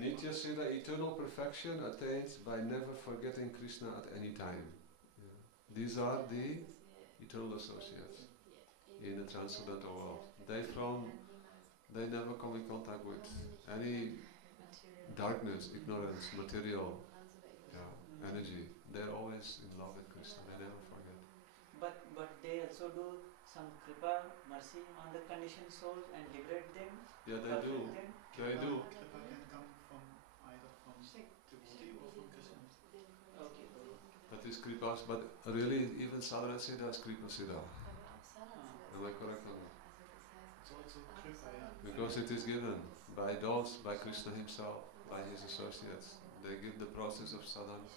Nitya Siddha, eternal perfection attained by never forgetting Krishna at any time. These are the eternal associates in the transcendental world. They never come in contact with any darkness, ignorance, material energy. They're always in love with Krishna. They never forget. But they also do some kripa, mercy on the conditioned souls and liberate them. Yeah, they do. Perfect them. They do. Kripa can come from either from devotee or from Krishna. Okay. That is Kripa, but really even Sadhana Siddha is Kripa Siddha. Am I correct on that? It's also kripa, yeah. Because it is given by Krishna himself, by his associates. They give the process of sadhana.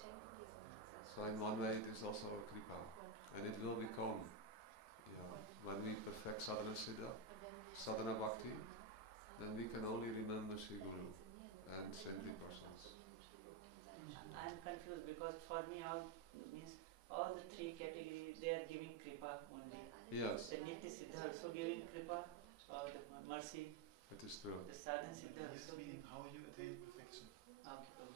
So in one way it is also a kripa. And it will become, when we perfect sadhana siddha, sadhana bhakti, then we can only remember Sri Guru and saintly persons. I am confused because for me all the three categories they are giving kripa only. Yes, The nitya siddha also giving kripa, the mercy. it is true. The sadhana siddha He's also meaning giving. how you attain perfection. Okay.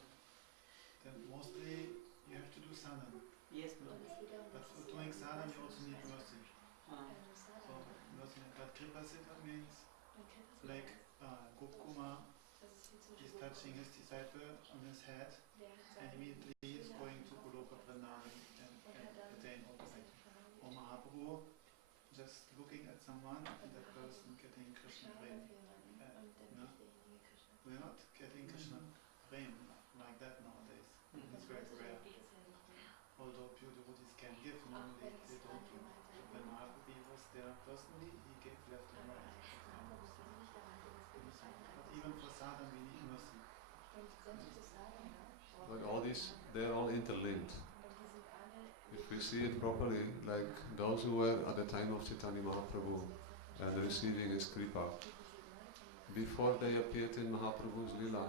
Then mostly you have to do sadhana. Yes, Prabhu. But for doing sadhana you also need mercy. Uh, So mercy, but kripa siddha means like Gopkumar is touching his disciple on his head and immediately he is going to Goloka Vrindavan and attain all perfection. Or Mahaprabhu just looking at someone and that person getting Krishna Prem. We are not getting Krishna Prem like that nowadays. It's very rare. Although pure devotees can give, normally they don't do. When Mahaprabhu was there personally, he gave left and right. But even for sadhana we need mercy. Like all these, they are all interlinked. If we see it properly, like those who were at the time of Chaitanya Mahaprabhu and receiving his kripa, before they appeared in Mahaprabhu's lila,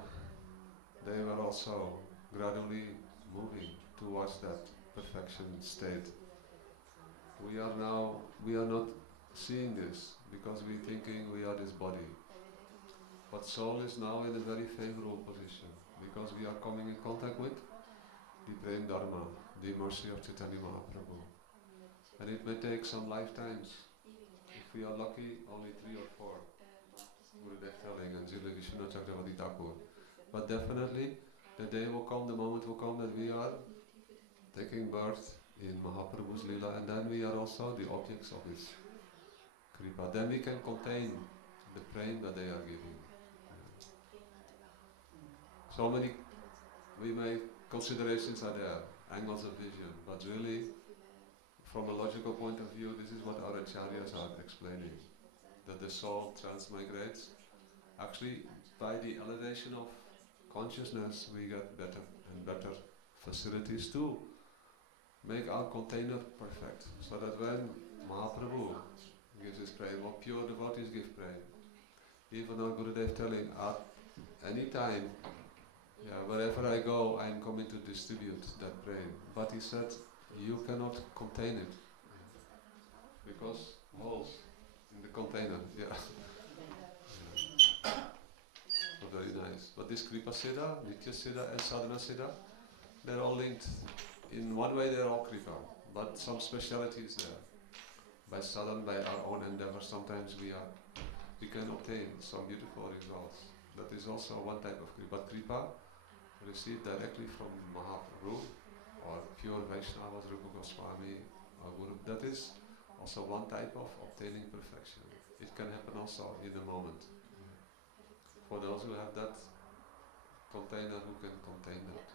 they were also gradually moving towards that perfection state. We are not seeing this because we are thinking we are this body. But soul is now in a very favorable position because we are coming in contact with the Prem Dharma, the mercy of Chaitanya Mahaprabhu. And it may take some lifetimes. If we are lucky, only 3 or 4. Gurudev telling and Jila Vishnu Chakravati Thakur. But definitely, the day will come, the moment will come that we are taking birth in Mahaprabhu's Leela, and then we are also the objects of his Kripa. Then we can contain the prem that they are giving. So many considerations are there, angles of vision, but really, from a logical point of view, this is what our acharyas are explaining, that the soul transmigrates. Actually, by the elevation of consciousness, we get better and better facilities to make our container perfect, so that when Mahaprabhu gives his prem, or pure devotees give prem, even our Gurudev telling, at any time, wherever I go, I am coming to distribute that prem. But he said, you cannot contain it, because holes in the container, So very nice. But this Kripa Siddha, Nitya Siddha and Sadhana Siddha, they're all linked. In one way they're all Kripa, but some speciality is there. By sadhana, by our own endeavor, sometimes we can obtain some beautiful results. That is also one type of Kripa. But Kripa, received directly from Mahaprabhu, or pure Vaishnavas, Rupa Goswami, or Guru, that is also one type of obtaining perfection. It can happen also in a moment. For those who have that container, who can contain that.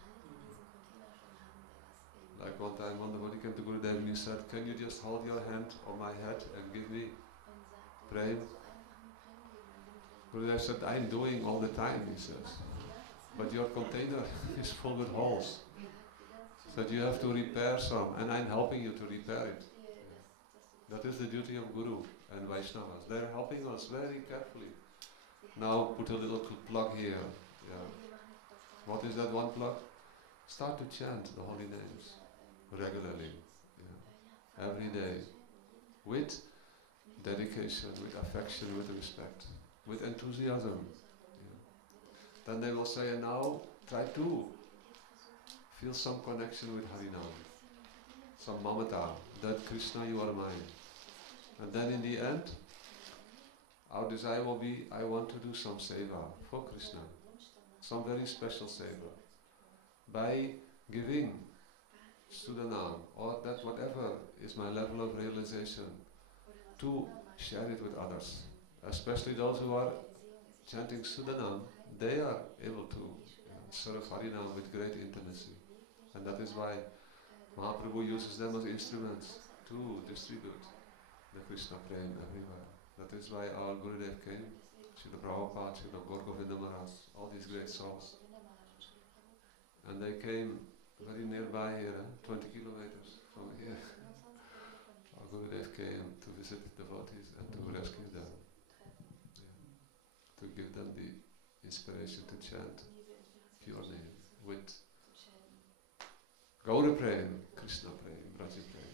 Like one time one devotee came to Gurudev and he said, can you just hold your hand on my head and give me prem? Gurudev said, I'm doing all the time, he says. But your container is full with holes. So you have to repair some, and I'm helping you to repair it. That is the duty of Guru and Vaishnavas. They're helping us very carefully. Now put a little plug here. What is that one plug? Start to chant the holy names regularly, every day, with dedication, with affection, with respect, with enthusiasm. Then they will say, and now try to feel some connection with Harinam, some mamata, that Krishna, you are mine. And then in the end, our desire will be, I want to do some seva for Krishna, some very special seva, by giving Sudanam, or that whatever is my level of realization, to share it with others. Especially those who are chanting Sudanam, they are able to serve Harinam with great intimacy. And that is why Mahaprabhu uses them as instruments to distribute the Krishna prem everywhere. That is why our Gurudev came, Srila Prabhupada, Srila Gaur Govinda Maharaj, all these great souls. And they came very nearby here, 20 kilometers from here. Our Gurudev came to visit devotees and to rescue them, to give them the inspiration to chant pure name with Gaura Prem, Krishna Prem, Braja Prem.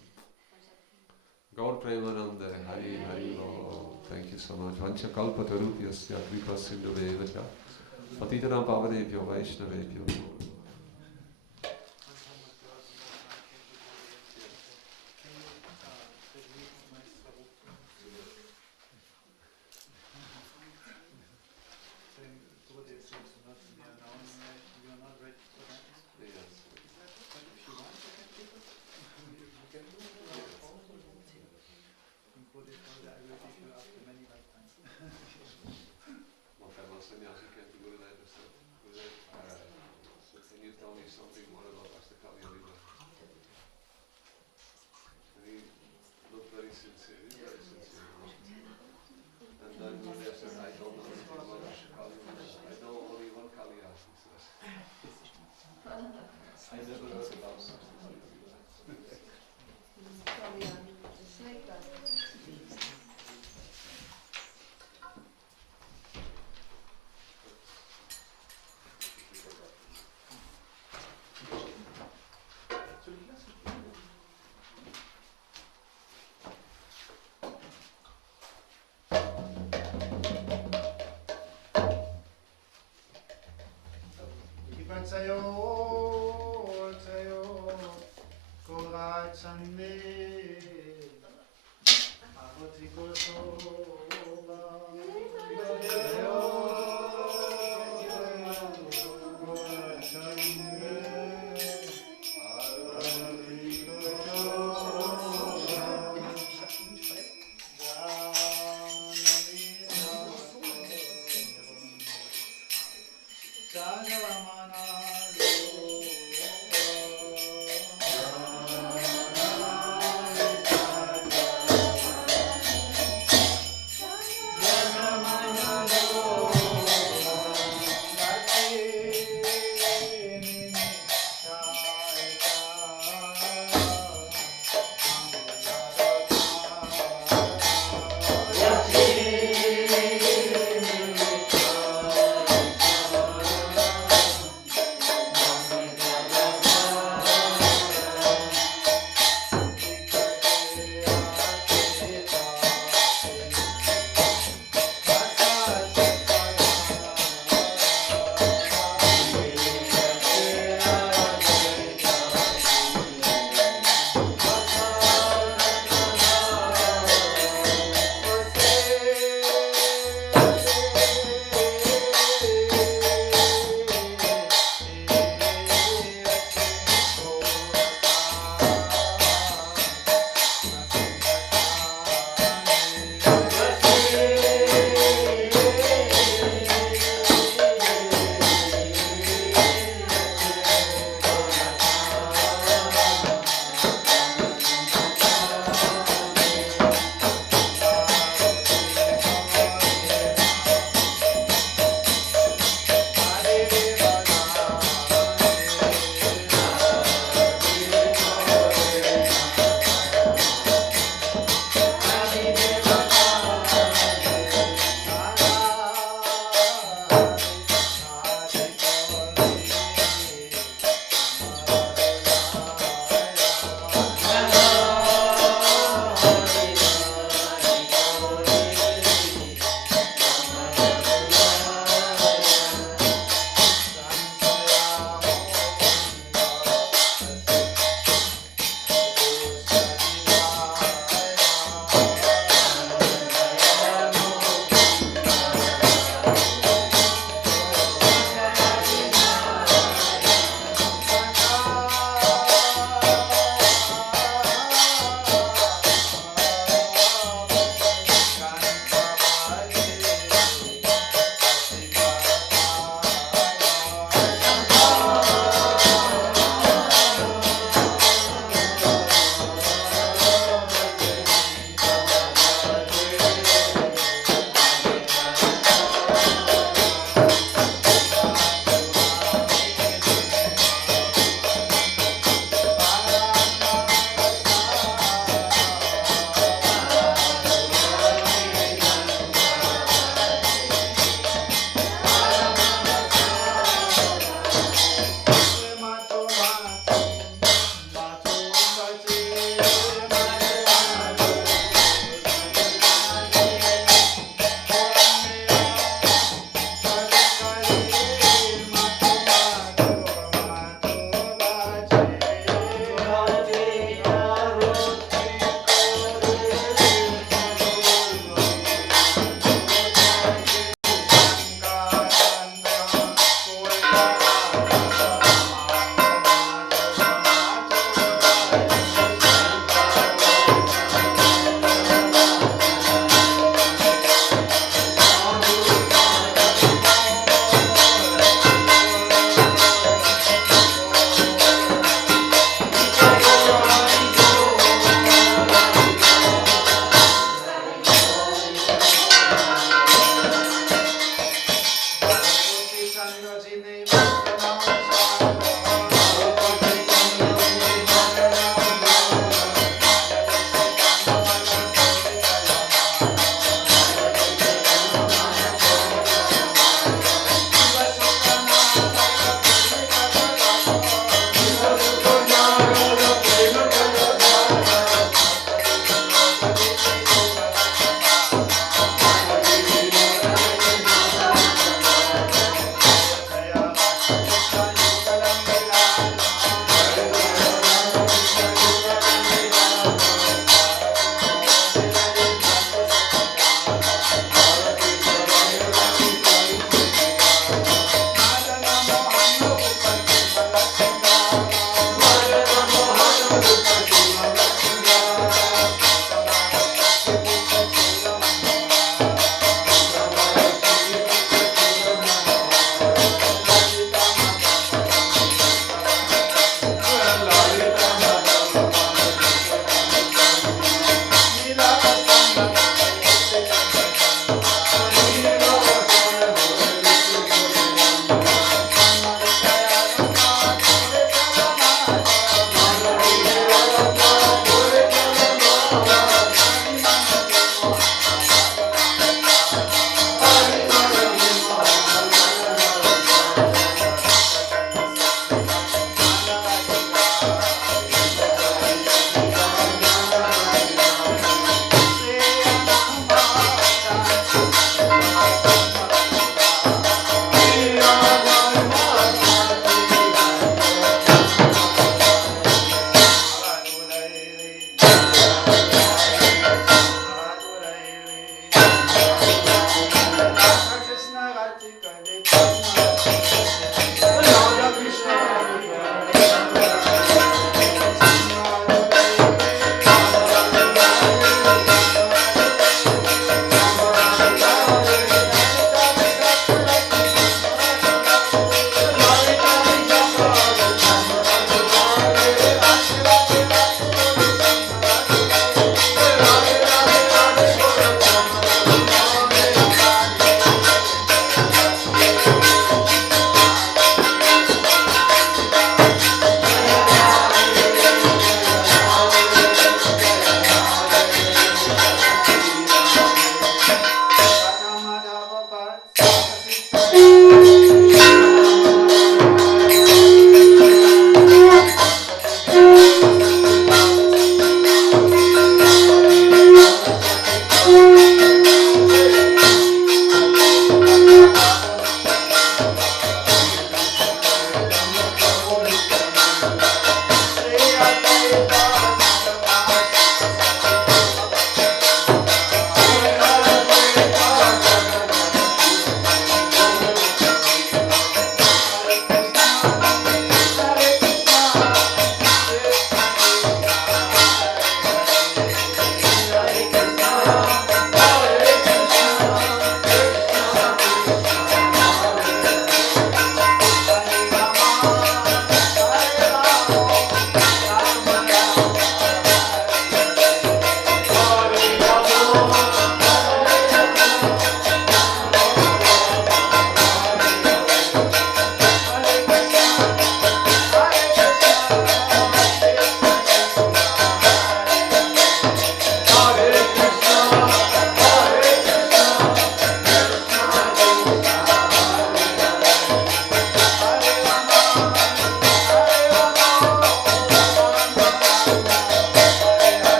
Gaur Premananda, Hari Hari Lo. Thank you so much. Vancha Kalpa Tarupyasya Kripa Sindhu Devacha Patitanam Pavanebhyo Vaishnavebhyo. Jaya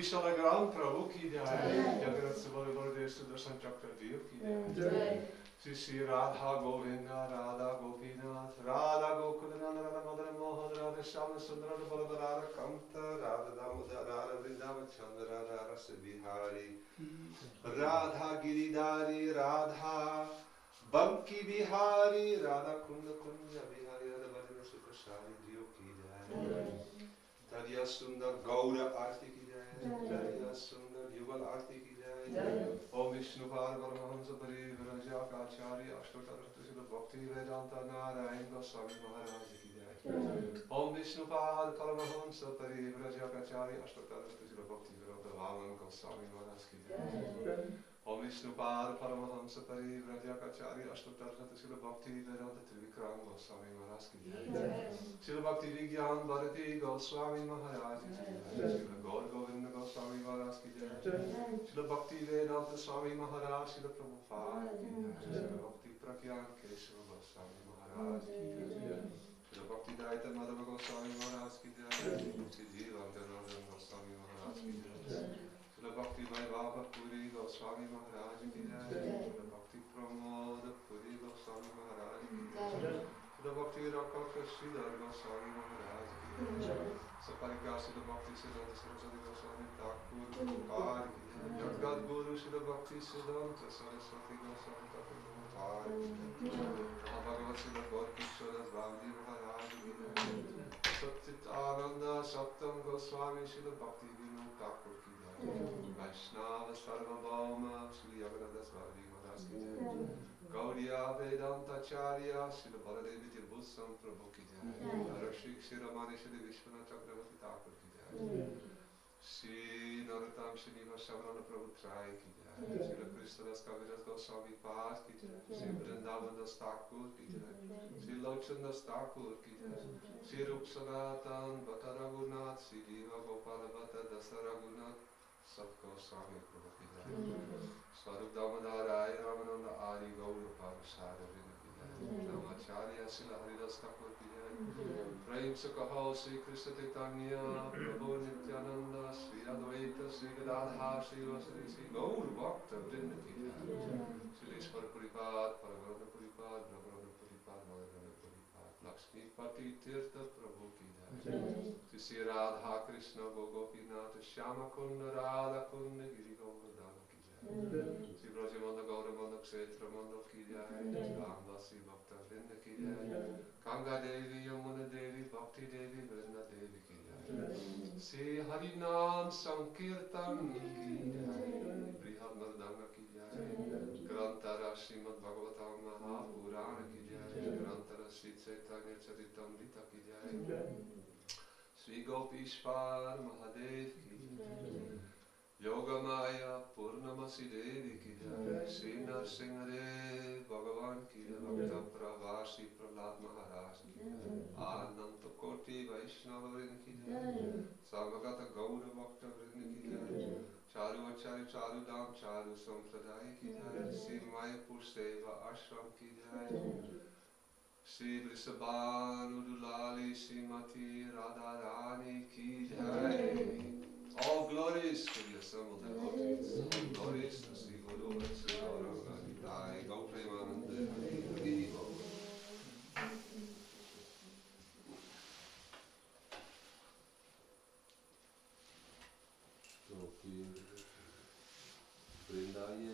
Shri Shalagram Prabhu ki jai, Jagannath Subhadra Desu Darshan Chakra Dev ki jai, Shri Shri Radha Govinda, Radha Gopinath, Radha Gokulananda, Radha Madana Mohan, Radha Shyama Sundara, Radha Radha Kanta, Radha Damodara, Radha Vrindava Chandra, Radha Rasa Bihari, Radha Giridhari, Radha Banki Bihari, Radha Kunda Kunja Bihari, Radha Bhajana Sukashari, Dio ki jai, Tadya Sundar Gaura Arti ki jai, Tadya Sundar Yugal Arti ki jai, Om Vishnu Paramahamsa Pari Virajaka Acharya Ashtotar Srila Bhakti Vedanta Narayan Goswami Maharaj ki jai, Om Vishnu Paramahamsa Pari Virajaka Acharya Ashtotar Srila Bhakti Vedanta Vaman Goswami Maharaj ki jai, Om Vishnu Paramahamsa Pari Virajaka Acharya Ashtotar Srila Bhakti Vedanta Trivikram Goswami Maharaj ki jai, Srila Bhakti Vigyan Bharati Goswami Maharaj ki jai, Srila Gaur Govinda Goswami Maharaj ki jai, Srila Bhakti Vedanta Swami Maharaj, Srila Prabhupada ki jai, Srila Bhakti Pragyan Keshava Goswami Maharaj ki jai, Srila Bhakti Daita Madhava Goswami Maharaj ki jai, Srila Bhakti Jivanjananda Goswami Maharaj ki jai, Srila Bhakti Vaibhava Puri Goswami Maharaj ki jai, Srila Bhakti Pramoda Puri Goswami Maharaj ki jai, Srila Bhakti Rakaka Sridhar Goswami Maharaj ki jai, Saparika Srila Bhakti Siddhanta Saraswati Goswami Thakur Prabhupada ki jai, Jagad Guru Srila Bhakti Siddhanta Saraswati Goswami Thakur Prabhupada ki jai, Bhagavad Srila Gaur Kishora Bhavji Maharaj ki jai, Satchit Ananda Saptam Goswami Srila Bhakti Vinod Thakur ki jai, Vaishnava Sarvabhauma Srila Yagananda Bhavji Maharaj ki jai, Gauriya Vedanta Acharya Srila Baladevi Tirvusam Prabhu ki jai, Rashik Shiramani Srila Vishwanath Chakravati Thakur ki jai, Shri Narottam Srinivas Shamarana Prabhu Trai ki jai, Srila Krishna Das Kaviraj Goswami Pad ki jai, Sri Vrindavan Das Thakur ki jai, Sri Lochan Das Thakur ki jai, Sri Rup Sanatan Bhatta Raghunath, Sri Diva Gopala Bhatta Dasa Raghunath Sat Goswami Prabhu ki jai, Swarup Damodarai Ramananda Adi Gaura Parasada Vrinda ki jai, Namacharya Srila Haridas Thakur ki jai, Prem Sakaho Sri Krishna Chaitanya Prabhu Nityananda Sri Advaita Sri Gadadha Sri Vasari Sri Gaur Bhakta Vrinda ki jai, Sri Ishwar Puripad Parabrahma Puripad Brahmana Puripad Madhurana Puripad Lakshmi Pati Tirtha Prabhu ki jai, Sri Radha Krishna Gopinath Shyama Kunda Radha Kunda Giri Govardhana ki jai, Sri Brajamanda Gauramanda Kshetra Manda ki jai, Ramdasi Bhakta Vrinda ki jai, Ganga Devi Yamuna Devi Bhakti Devi Vrinda Devi ki jai, Sri Harinam Sankirtan ki jai, Brihad Mardanga ki jai, Grantara Srimad Bhagavatam Mahapurana ki jai, Grantara Sri Chaitanya Charitamrita ki jai, Sri Gopishpar Mahadev ki jai, Yogamaya Purnamasi Devi ki jai, Sri Narsingadev Bhagavan ki jai, Bhakta Pravasi Prahlad Maharaj ki jai, Ananta Koti Vaishnava Vrinda ki jai, Samagata Gaura Bhakta Vrinda ki jai, Charu Acharya Charu Dham Charu Sampradaya ki jai, Sri Mayapur Seva-Ashram ki jai, Sri Vrisabhanu Dulali Srimati Radharani ki jai. All glories to the assembled devotees. All glories to Sri Guru and Sri Gauranga Nitai. Go Premanande Hari Hari Bol. Vrindaye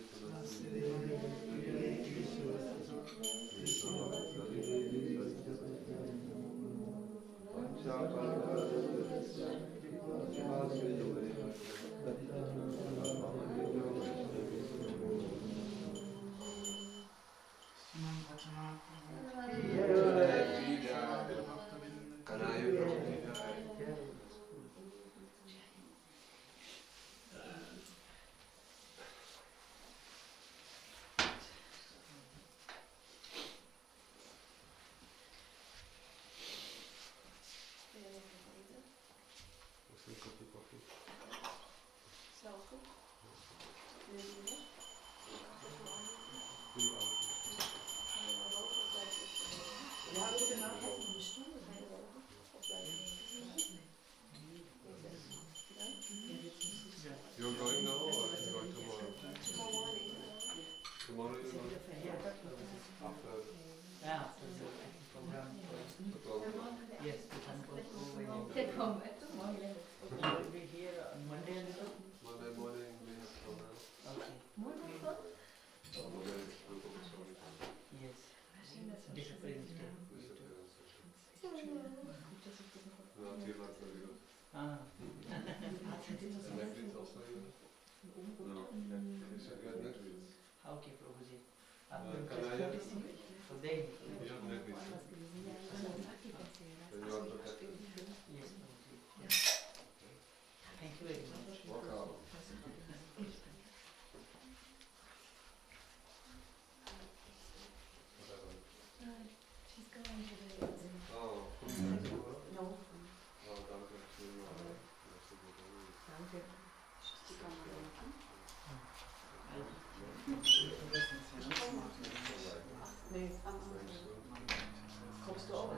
No, Tiamat very good. Ah. And necklace also you have? No. You should get necklace. Okay, Prabhuji. Can I have? So they You have necklace. Then you are protected. yes, Prabhuji. Thank you very much. Welcome. She's going today. Oh, kommt sie tomorrow? No. Oh, danke. Schön, ja. Danke. Nee, kommst du auch?